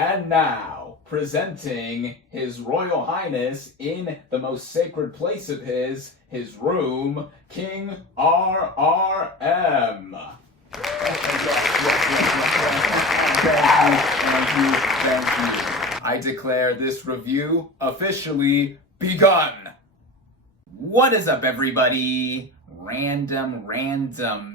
And now, presenting His Royal Highness in the most sacred place of his room, King RRM. Thank you. I declare this review officially begun. What is up, everybody? Random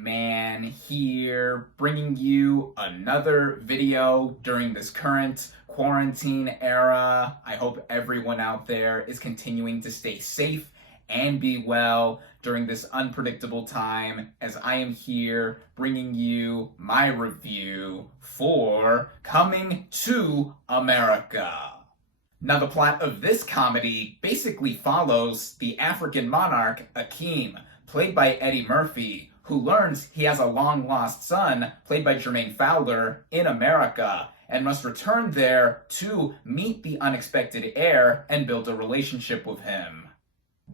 Man here, bringing you another video during this current quarantine era. I hope everyone out there is continuing to stay safe and be well during this unpredictable time, as I am here bringing you my review for Coming to America. Now, the plot of this comedy basically follows the African monarch Akeem, played by Eddie Murphy, who learns he has a long-lost son, played by Jermaine Fowler, in America, and must return there to meet the unexpected heir and build a relationship with him.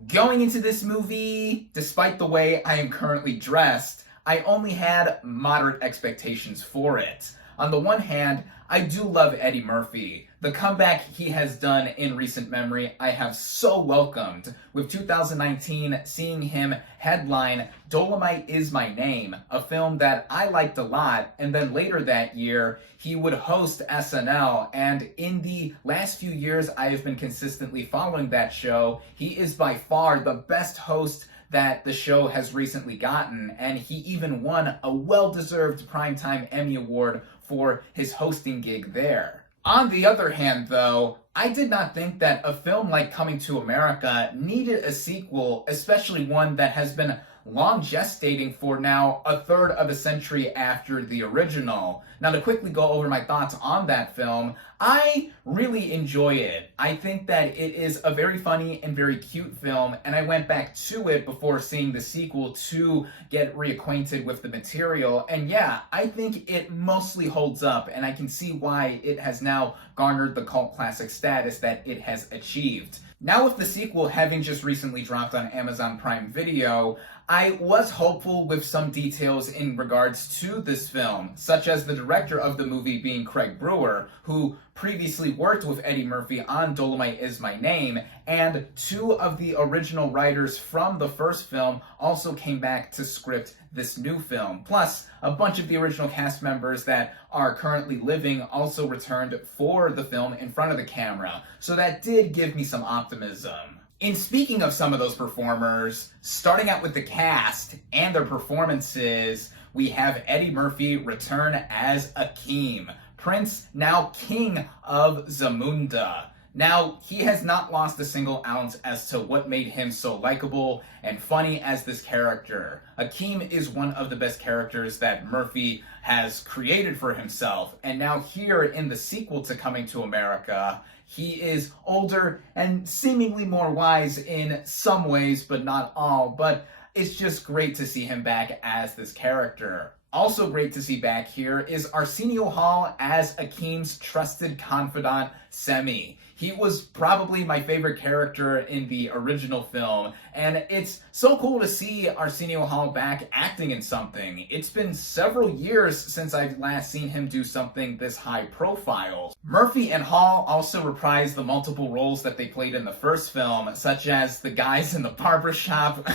Going into this movie, despite the way I am currently dressed, I only had moderate expectations for it. On the one hand, I do love Eddie Murphy. The comeback he has done in recent memory, I have so welcomed, with 2019 seeing him headline Dolomite Is My Name, a film that I liked a lot, and then later that year, he would host SNL, and in the last few years I have been consistently following that show. He is by far the best host that the show has recently gotten, and he even won a well-deserved Primetime Emmy Award for his hosting gig there. On the other hand, though, I did not think that a film like Coming to America needed a sequel, especially one that has been long gestating for now a third of a century after the original. Now, to quickly go over my thoughts on that film, I really enjoy it. I think that it is a very funny and very cute film, and I went back to it before seeing the sequel to get reacquainted with the material, and yeah, I think it mostly holds up, and I can see why it has now garnered the cult classic status that it has achieved. Now, with the sequel having just recently dropped on Amazon Prime Video, I was hopeful with some details in regards to this film, such as the director of the movie being Craig Brewer, who previously worked with Eddie Murphy on Dolomite Is My Name, and two of the original writers from the first film also came back to script this new film. Plus, a bunch of the original cast members that are currently living also returned for the film in front of the camera, so that did give me some optimism. In speaking of some of those performers, starting out with the cast and their performances, we have Eddie Murphy return as Akeem, Prince, now King of Zamunda. Now, he has not lost a single ounce as to what made him so likable and funny as this character. Akeem is one of the best characters that Murphy has created for himself, and now here in the sequel to Coming to America, he is older and seemingly more wise in some ways, but not all, but it's just great to see him back as this character. Also great to see back here is Arsenio Hall as Akeem's trusted confidant, Semi. He was probably my favorite character in the original film, and it's so cool to see Arsenio Hall back acting in something. It's been several years since I've last seen him do something this high profile. Murphy and Hall also reprised the multiple roles that they played in the first film, such as the guys in the barbershop,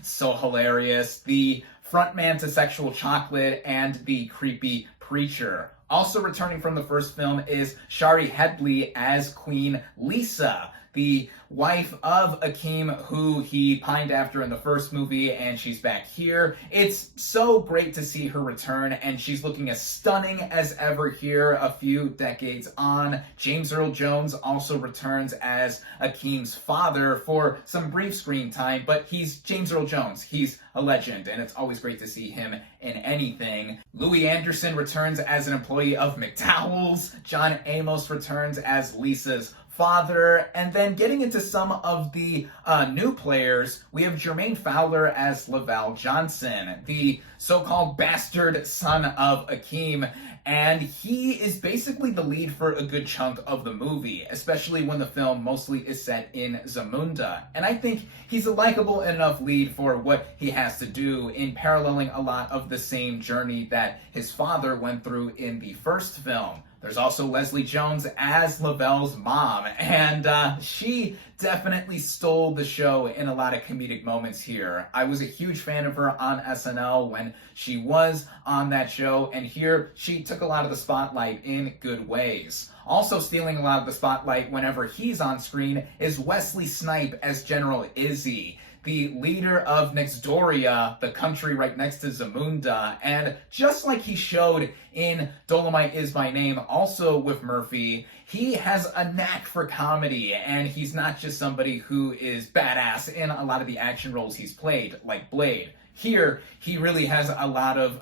so hilarious, the frontman to Sexual Chocolate, and the creepy preacher. Also returning from the first film is Shari Headley as Queen Lisa, the wife of Akeem, who he pined after in the first movie, and she's back here. It's so great to see her return, and she's looking as stunning as ever here a few decades on. James Earl Jones also returns as Akeem's father for some brief screen time, but he's James Earl Jones. He's a legend, and it's always great to see him in anything. Louis Anderson returns as an employee of McDowell's. John Amos returns as Lisa's father, and then getting into some of the new players, we have Jermaine Fowler as Laval Johnson, the so-called bastard son of Akeem, and he is basically the lead for a good chunk of the movie, especially when the film mostly is set in Zamunda. And I think he's a likable enough lead for what he has to do in paralleling a lot of the same journey that his father went through in the first film. There's also Leslie Jones as Lavelle's mom, and she definitely stole the show in a lot of comedic moments here. I was a huge fan of her on SNL when she was on that show, and here she took a lot of the spotlight in good ways. Also stealing a lot of the spotlight whenever he's on screen is Wesley Snipes as General Izzy, the leader of Nextdoria, the country right next to Zamunda. And just like he showed in Dolomite Is My Name, also with Murphy, he has a knack for comedy, and he's not just somebody who is badass in a lot of the action roles he's played, like Blade. Here, he really has a lot of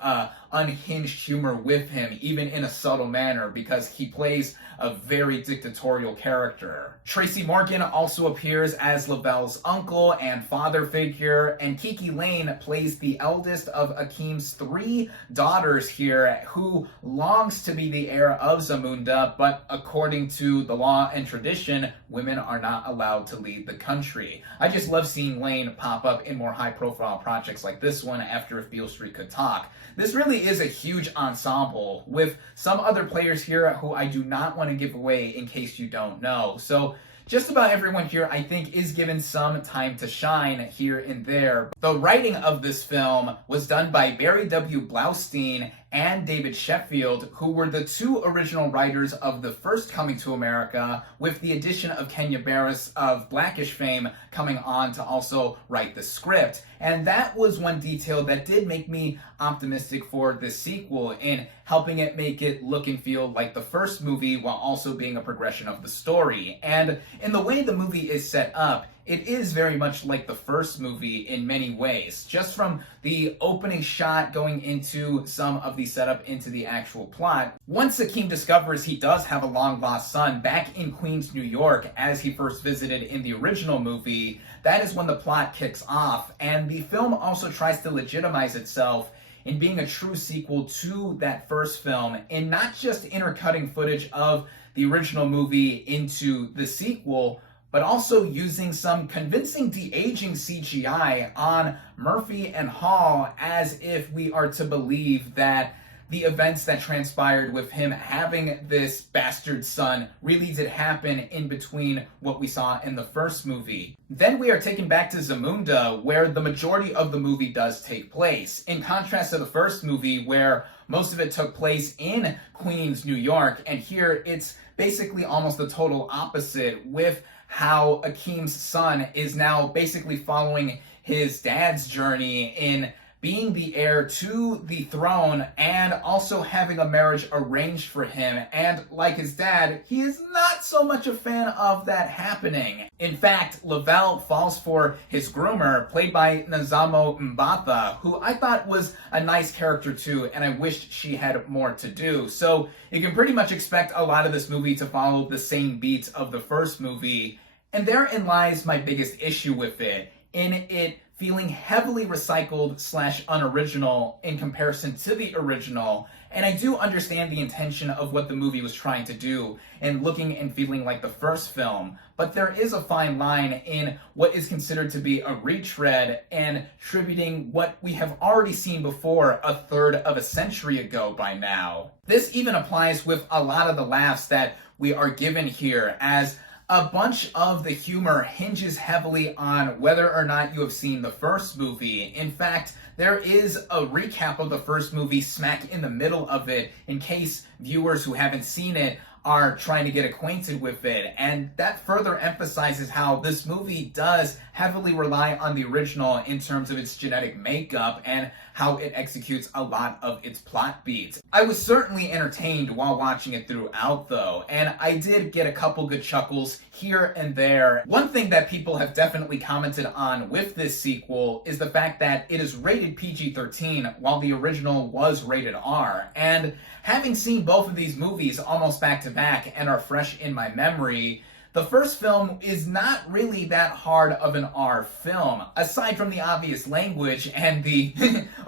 unhinged humor with him, even in a subtle manner, because he plays a very dictatorial character. Tracy Morgan also appears as Lavelle's uncle and father figure, and Kiki Lane plays the eldest of Akeem's 3 daughters here, who longs to be the heir of Zamunda, but according to the law and tradition, women are not allowed to lead the country. I just love seeing Lane pop up in more high-profile projects like this one after If Beale Street Could Talk. This really is a huge ensemble, with some other players here who I do not want to give away in case you don't know. So just about everyone here, I think, is given some time to shine here and there. The writing of this film was done by Barry W. Blaustein and David Sheffield, who were the 2 original writers of the first Coming to America, with the addition of Kenya Barris of Blackish fame coming on to also write the script. And that was one detail that did make me optimistic for this sequel, in helping it make it look and feel like the first movie while also being a progression of the story. And in the way the movie is set up, it is very much like the first movie in many ways, just from the opening shot going into some of the setup into the actual plot. Once Akeem discovers he does have a long-lost son back in Queens, New York, as he first visited in the original movie, that is when the plot kicks off, and the film also tries to legitimize itself in being a true sequel to that first film, in not just intercutting footage of the original movie into the sequel, but also using some convincing de-aging CGI on Murphy and Hall, as if we are to believe that the events that transpired with him having this bastard son really did happen in between what we saw in the first movie. Then we are taken back to Zamunda, where the majority of the movie does take place, in contrast to the first movie, where most of it took place in Queens, New York, and here it's basically almost the total opposite, with how Akeem's son is now basically following his dad's journey in being the heir to the throne, and also having a marriage arranged for him. And like his dad, he is not so much a fan of that happening. In fact, Lavelle falls for his groomer, played by Nazamo Mbatha, who I thought was a nice character too, and I wished she had more to do. So you can pretty much expect a lot of this movie to follow the same beats of the first movie. And therein lies my biggest issue with it, in it feeling heavily recycled / unoriginal in comparison to the original. And I do understand the intention of what the movie was trying to do, and looking and feeling like the first film, but there is a fine line in what is considered to be a retread and tributing what we have already seen before a third of a century ago by now. This even applies with a lot of the laughs that we are given here, as a bunch of the humor hinges heavily on whether or not you have seen the first movie. In fact, there is a recap of the first movie smack in the middle of it, in case viewers who haven't seen it are trying to get acquainted with it. And that further emphasizes how this movie does heavily rely on the original in terms of its genetic makeup and how it executes a lot of its plot beats. I was certainly entertained while watching it throughout though, and I did get a couple good chuckles here and there. One thing that people have definitely commented on with this sequel is the fact that it is rated PG-13 while the original was rated R. And having seen both of these movies almost back to back and are fresh in my memory, the first film is not really that hard of an R film, aside from the obvious language and the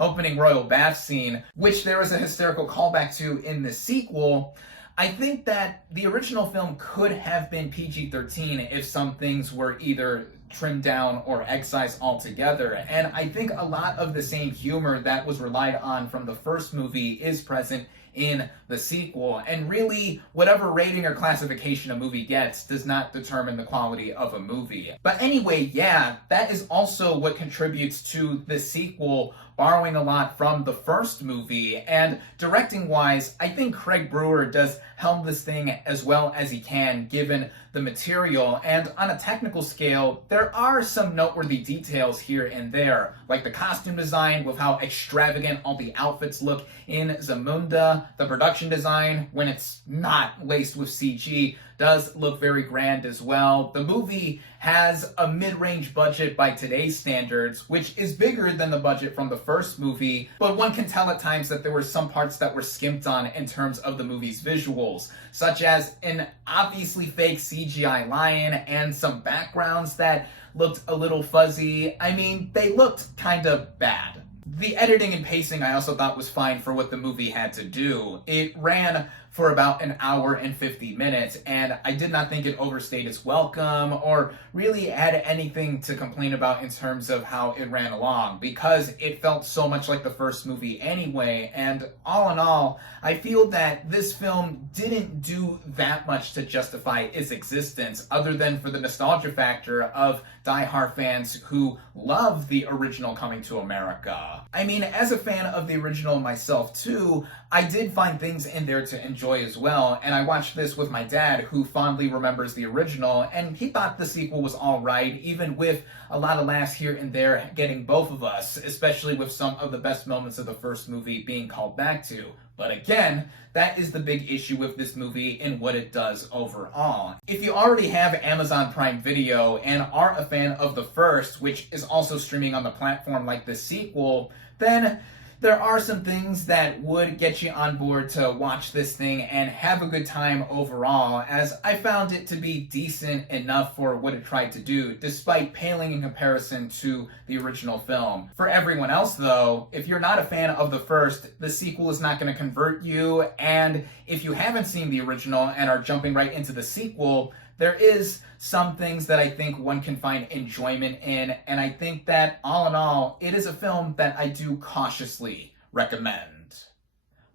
opening royal bath scene, which there is a hysterical callback to in the sequel. I think that the original film could have been PG-13 if some things were either trimmed down or excised altogether. And I think a lot of the same humor that was relied on from the first movie is present in the sequel. And really, whatever rating or classification a movie gets does not determine the quality of a movie. But anyway, yeah, that is also what contributes to the sequel borrowing a lot from the first movie. And directing wise, I think Craig Brewer does helm this thing as well as he can given the material. And on a technical scale, there are some noteworthy details here and there, like the costume design with how extravagant all the outfits look in Zamunda. The production design, when it's not laced with CG, does look very grand as well. The movie has a mid-range budget by today's standards, which is bigger than the budget from the first movie, but one can tell at times that there were some parts that were skimped on in terms of the movie's visuals, such as an obviously fake CGI lion and some backgrounds that looked a little fuzzy. I mean, they looked kind of bad. The editing and pacing I also thought was fine for what the movie had to do. It ran for about an hour and 50 minutes, and I did not think it overstayed its welcome or really had anything to complain about in terms of how it ran along, because it felt so much like the first movie anyway. And all in all, I feel that this film didn't do that much to justify its existence, other than for the nostalgia factor of die-hard fans who love the original Coming to America. I mean, as a fan of the original myself too, I did find things in there to enjoy as well, and I watched this with my dad, who fondly remembers the original, and he thought the sequel was alright, even with a lot of laughs here and there getting both of us, especially with some of the best moments of the first movie being called back to. But again, that is the big issue with this movie and what it does overall. If you already have Amazon Prime Video and are a fan of the first, which is also streaming on the platform like the sequel, then there are some things that would get you on board to watch this thing and have a good time overall, as I found it to be decent enough for what it tried to do, despite paling in comparison to the original film. For everyone else though, if you're not a fan of the first, the sequel is not going to convert you, and if you haven't seen the original and are jumping right into the sequel, there is some things that I think one can find enjoyment in, and I think that all in all, it is a film that I do cautiously recommend.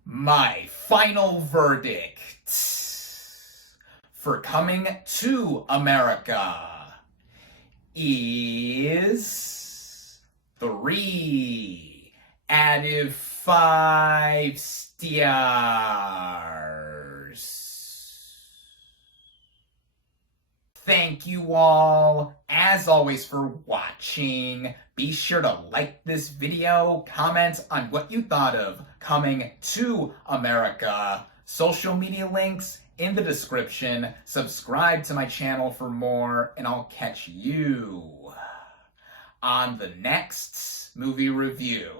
My final verdict for Coming to America is 3 out of 5 stars. Thank you all, as always, for watching. Be sure to like this video, comment on what you thought of Coming to America. Social media links in the description. Subscribe to my channel for more, and I'll catch you on the next movie review.